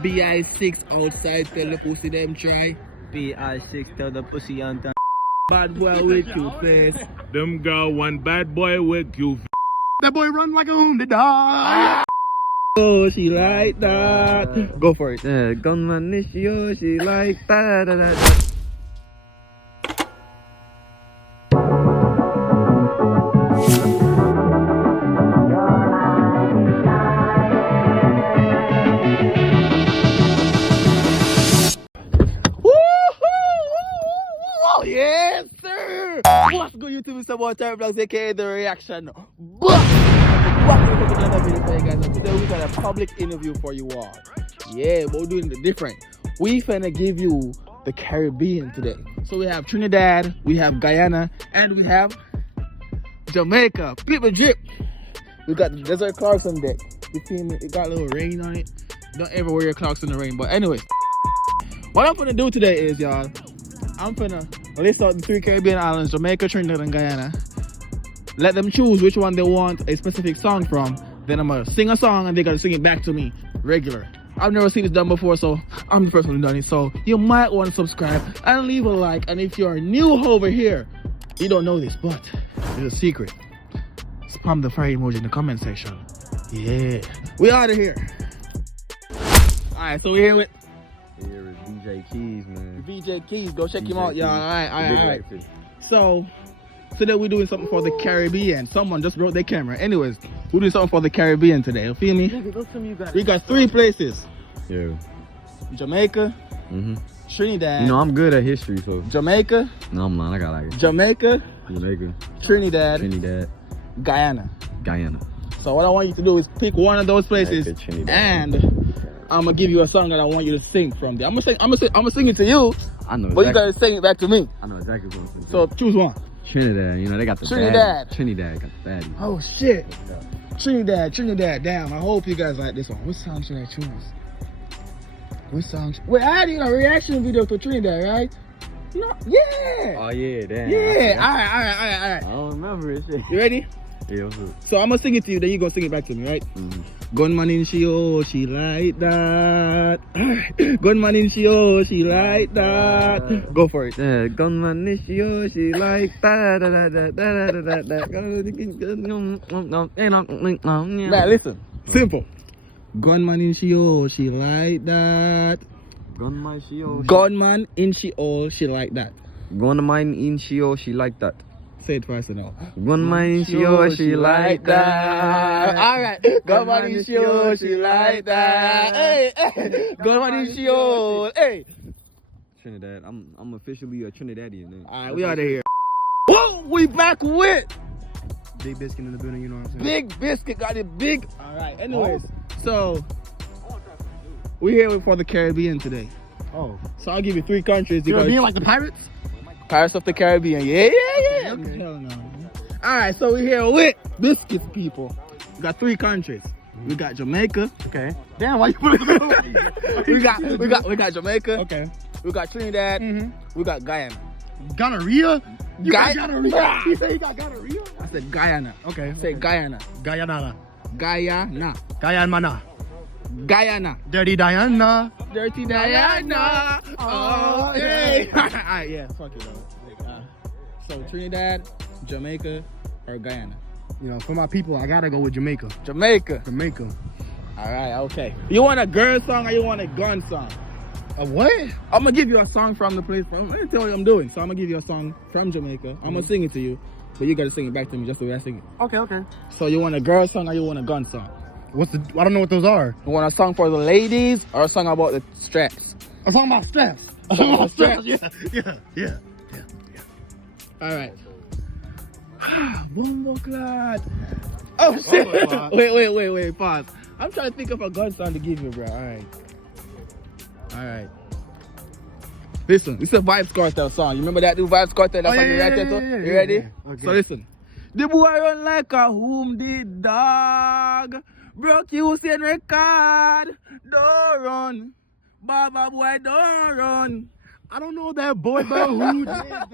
BI6 outside, tell the pussy them try. BI6 tell the pussy on time. Bad boy with you face. Them girl one bad boy with you. That boy run like a wounded dog. Oh, she like that. Go for it. Gunman is you, she like that. Oh, yes, sir. What's good, YouTube? It's about Tyrekevlogs, aka The Reaction. Welcome to another video for you guys. And today we got a public interview for you all. Yeah, we're doing it different. We finna give you the Caribbean today. So we have Trinidad, we have Guyana, and we have Jamaica. People drip. We got the desert clouds on deck. You see me? It got a little rain on it. Don't ever wear your clocks in the rain. But anyways, what I'm gonna do today is, y'all, I'm finna list out the 3 Caribbean islands, Jamaica, Trinidad, and Guyana. Let them choose which one they want a specific song from. Then I'm gonna sing a song and they gotta sing it back to me regular. I've never seen this done before, so I'm the first one who done it. So you might want to subscribe and leave a like. And if you're new over here, you don't know this, but it's a secret. Spam the fire emoji in the comment section. Yeah, we out of here. Alright, so we're here with Here is DJ Keys, man. VJ Keys. Go check him DJ out, y'all. Keys. Alright. So today we're doing something for the Caribbean. Someone just broke their camera. Anyways, we're doing something for the Caribbean today. You feel me? We got 3 places. Yeah. Jamaica, Trinidad. You know, I'm good at history, so. Jamaica, No, I'm lying. I got like Jamaica, Jamaica, Trinidad, Guyana. Guyana. So what I want you to do is pick one of those places, Jamaica, Trinidad. and I'm gonna give you a song that I want you to sing from there. I'm gonna sing it to you, I know. but you gotta sing it back to me. I know exactly what I'm saying. So choose one. Trinidad, you know, they got the Trinidad. baddies. Trinidad got the baddies. Oh shit. Trinidad. Damn, I hope you guys like this one. What song should I choose? What song? Wait, I did a reaction video to Trinidad, right? No, yeah. Oh, yeah, damn. Yeah. All right. I don't remember it. Shit. You ready? Yeah, what's up? So I'm gonna sing it to you, then you gonna sing it back to me, right? Gunman in she, oh, she like that. Gunman in she, oh, she like that. Go for it. Gunman is you, she like that. Man, listen. Simple. Gunman in she, oh, she like that. Gunman she, oh, Gunman in she, oh, she like that. Gunman in she, oh, she like that. Say it first now. Gunman in she, oh, she like that. Alright. Gunman in she, oh, she like that. Hey, hey. Gunman in she, oh, hey. Trinidad, I'm officially a Trinidadian now. Alright, we out of here. Whoa, we back with Big biscuit in the building, you know what I'm saying? Big Biscuit. Got it big. Alright, anyways, so we're here for the Caribbean today. Oh. So I'll give you 3 countries. You know, being like the pirates? Pirates of the Caribbean. Yeah. Okay. Hell no. Alright, so we're here with Biscuits people. We got 3 countries. We got Jamaica. Okay. Damn, why you put it in the we got Jamaica. Okay. We got Trinidad. We got Guyana. Gonorrhea? You got gonorrhea? Ah. You say you got gonorrhea? I said Guyana. Okay. Say Guyana. Guyana. Guyana. Guyana. Guyana. Dirty Diana. Dirty Diana. Oh, hey. Alright, yeah, fuck it though. So Trinidad, Jamaica, or Guyana? You know, for my people, I gotta go with Jamaica. Jamaica. Alright, Okay. You want a girl song or you want a gun song? A what? I'm gonna give you a song from the place. I'm gonna tell you what I'm doing. So I'm gonna give you a song from Jamaica. I'm gonna sing it to you, but you gotta sing it back to me just the way I sing it. Okay. So you want a girl song or you want a gun song? What's the? I don't know what those are. You want a song for the ladies or a song about the straps? I'm talking about straps. Straps. Yeah. All right. Bumbo clad. Oh shit! Wait, pause. I'm trying to think of a gun song to give you, bro. All right. Listen, it's a Vibes Cartel song. You remember that new Vibes Cartel? That's You ready? Yeah. Okay. So listen. The boy run like a whom the dog. Broke you saying record. Don't run. Baba boy, don't run. I don't know that boy, but who did that?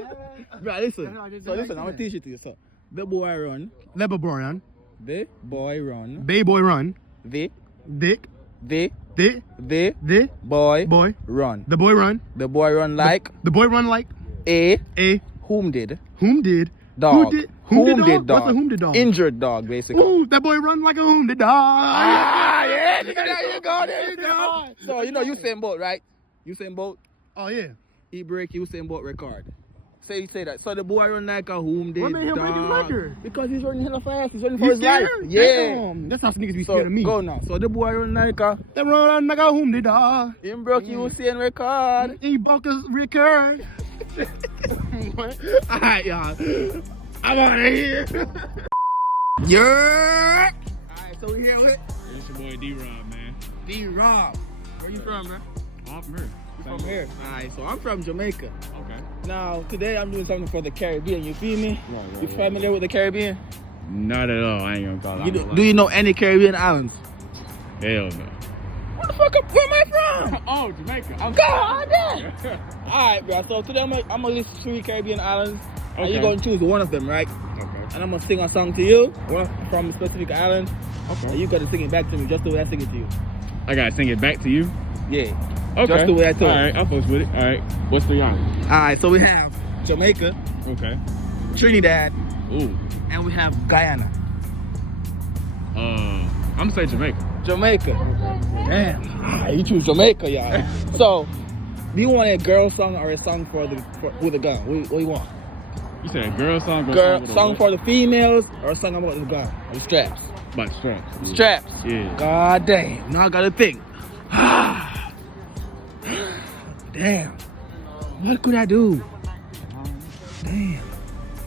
Bro, listen. So listen, I'm gonna teach it to you. So, the boy run. Leba Boyan. The boy run. Bay boy run. The Dick. The The boy boy. run. The boy run. The boy run like The boy run like a a whom did whom did dog. Whom did dog? What's a whom did dog? Injured dog, basically. Ooh, that boy run like a whom did dog. Yeah, there you go, there you go. So you know Usain Bolt, right? Usain Bolt, Oh yeah. he break Usain Bolt record. Say that. So the boy run like a whom did What made him break his dog. record? Because he's running hella fast. He's running for You his life. scared? Yeah. Damn. That's how niggas be So scared of me. go now. So the boy run like a That run like a whom did dog. him broke Usain record. He broke his record. Alright, y'all. I'm out of here. Yeah. Alright, so we here with It's your boy D-Rob, man. D-Rob. Where you from, man? I'm from here. You from here? Alright, so I'm from Jamaica. Okay. Now, today I'm doing something for the Caribbean, you feel me? Right, You familiar with the Caribbean? Not at all. I ain't gonna call it. Do you know any Caribbean islands? Hell no. Where the fuck, where am I from? Oh, Jamaica. I'm God damn! Alright, bro, so today I'm gonna list 3 Caribbean islands, and Okay. you're gonna choose one of them, right? Okay. And I'm gonna sing a song to you, one from a specific island, and Okay. you gotta sing it back to me just the way I sing it to you. I gotta sing it back to you. Yeah. Okay. Just the way I told you. All right, I'll fuck with it. All right. What's the island? Alright, so we have Jamaica, Okay. Trinidad, Ooh. and we have Guyana. I'm gonna say Jamaica. Jamaica. Damn. You choose Jamaica, y'all. So, do you want a girl song or a song with a gun? What do you want? You said a girl song. Girl song for the females or a song about the gun or the straps? About straps. Yeah. Straps. Yeah. God damn. Now I gotta think. Damn. What could I do? Damn.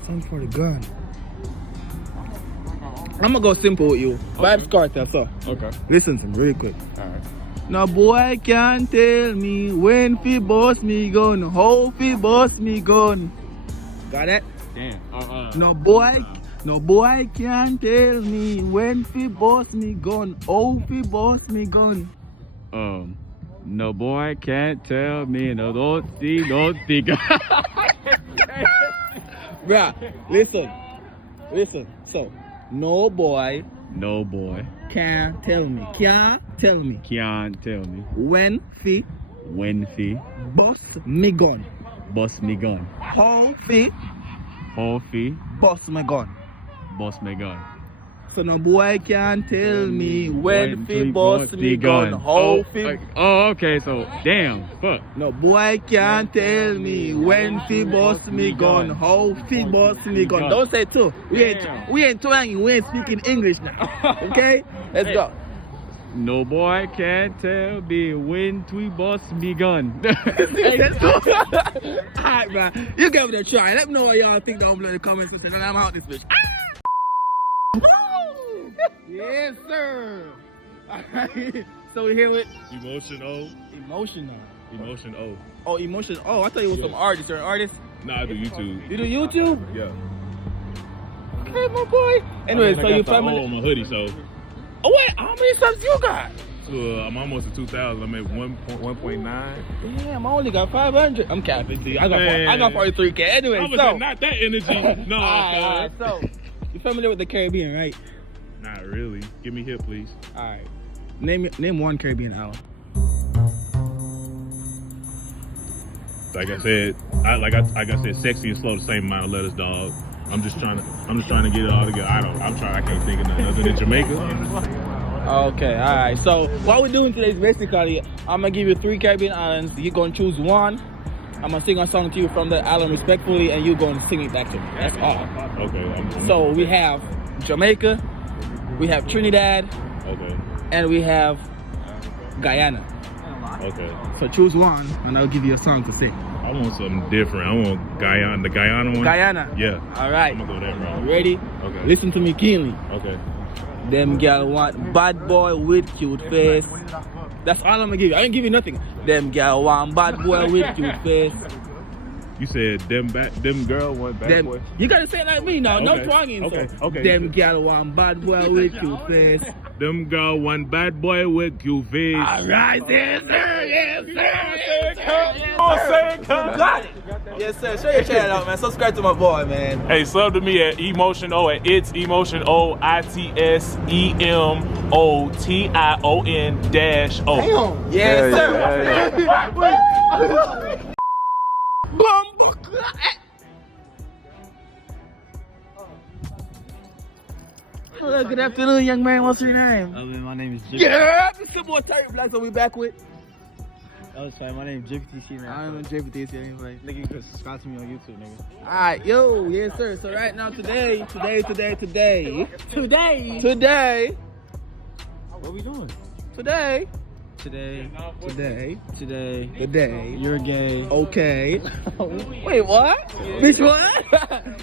Song for the gun. I'm gonna go simple with you. Vibes Cartel, so Okay. listen to me really quick. All right. No boy can't tell me when fi boss me gun, how fi boss me gun. Got that? Damn. No boy can't tell me when fi boss me gun, how fi boss me gun. No boy can't tell me no don't see. Bruh, listen. So, no boy No boy can't tell me can't tell me when fi when fi boss me gun, bust me gun. how fi How fi boss me gun. bust me gun. So no boy can't tell me when fi boss me gun, how fi. Oh, okay. So damn. Fuck. No boy can't tell me when fi boss me gun, how fi boss me gun. Don't say two. We ain't twanging, we ain't speaking English now. Okay? Let's go. No boy can't tell me when we bust me gun. Alright, man. You give it a try. Let me know what y'all think down below in the comments section, and I'm out this bitch. Yes, sir. Alright. So we're here with Emotional. Emotional. O. Oh, Emotion. Oh, I thought you was some artist. You're an artist? Nah, I do YouTube. You do YouTube? Yeah. Okay, my boy. Anyway, so you family. family. On my hoodie, so Oh, wait. How many subs you got? I'm almost at 2,000. I'm at 1.9. Damn, I only got 500. I'm capping, dude. I got 43K. Anyway, I was so. not that energy. No, Alright, so. You familiar with the Caribbean, right? Not really. Give me hip, please. Alright. Name one Caribbean island. Like I said, I said, sexy and slow, the same amount of letters, dog. I'm just trying to get it all together. I can't think of nothing other than Jamaica. Okay, alright. So what we're doing today is basically I'm gonna give you 3 Caribbean islands. You're gonna choose one. I'm gonna sing a song to you from the island respectfully, and you're gonna sing it back to me. That's all. Okay. So we have Jamaica, we have Trinidad, Okay. and we have Guyana. Okay. So choose one, and I'll give you a song to sing. I want something different. I want Guyana, the Guyana one. Guyana. Yeah. Alright. I'm gonna go that route. Ready? Okay. Listen to me keenly. Okay. Them gal want bad boy with cute face. That's all I'm gonna give you. I didn't give you nothing. Them gal want bad boy with cute face. You said them girl want bad boy. You gotta say it like me now. No Okay. twanging. Okay. So. Okay. Them gal want bad boy with cute face. Them girl want bad boy with cute face. Alright, yes sir, yes sir, yes sir, yes sir. You got it. Yes, sir. Show your channel out, man. Subscribe to my boy, man. Hey, sub to me at Emotion at it's Emotion ITSEMOTION-O. Yes, sir. Hello, good afternoon, young man. What's your name? My name is Jip. Yeah, this is some more Tyrekevlogs that we back with. Oh, sorry, my name is JPTC, man. I don't know JPTC anyway. Nigga, you can subscribe to me on YouTube, nigga. Alright, yo, yes sir. So right now today. What we doing? Today. Today. You're gay. Okay. Wait, what? Bitch, what?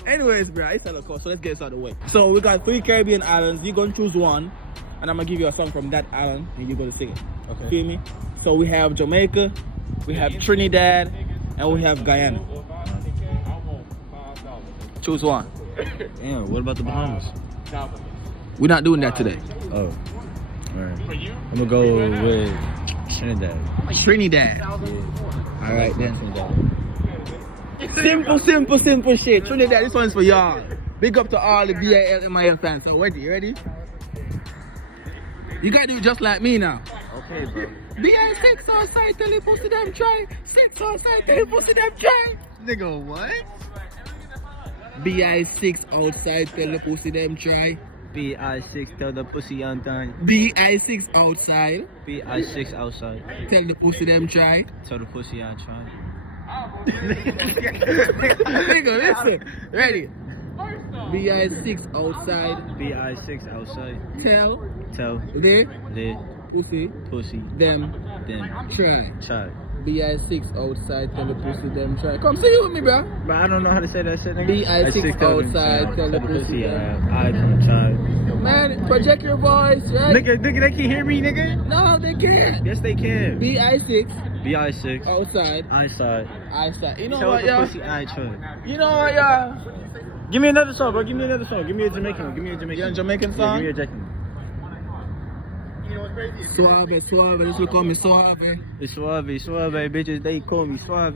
Anyways, bro, it's not a course, so let's get this out of the way. So we got 3 Caribbean islands. You're gonna choose one, and I'm gonna give you a song from that island, and you're gonna sing it. Okay. Feel me? So we have Jamaica, we have Trinidad, and we have Guyana. Choose one. Damn, what about the Bahamas? We're not doing that today. Oh. Alright. I'm gonna go with Trinidad. Trinidad. Yeah. Alright then. Trinidad. Simple shit. Trinidad, this one's for y'all. Big up to all the BALMIL fans. So ready? You gotta do it just like me now. Okay, bro. BI6 outside, tell the pussy them try. 6 outside, tell the pussy them try. Nigga, what? BI6 outside, tell the pussy them try. BI6, tell the pussy on time. BI6 outside, BI6 outside, tell the pussy them try. tell the pussy on time. Nigga, listen. Ready? BI6 outside, BI6 outside, tell tell the the pussy pussy them then try. try. BI6 outside, tell the pussy them try. Come sing it with me, bro. But I don't know how to say that shit, nigga. BI6 outside, tell the pussy them. I can try. Man, project your voice, right? Nigga, they can hear me, nigga. No, they can't. Yes, they can. BI6 BI6 outside, outside. outside. You know Tell what, the y'all? pussy I try. You know what, y'all? Give me another song, bro. Give me another song. Give me a Jamaican one. Give me a Jamaican. You want a one. Jamaican Yeah, song? give me a Jamaican. Suave, this will call me Suave. It's suave, bitches. They call me suave.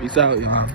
Peace out, y'all.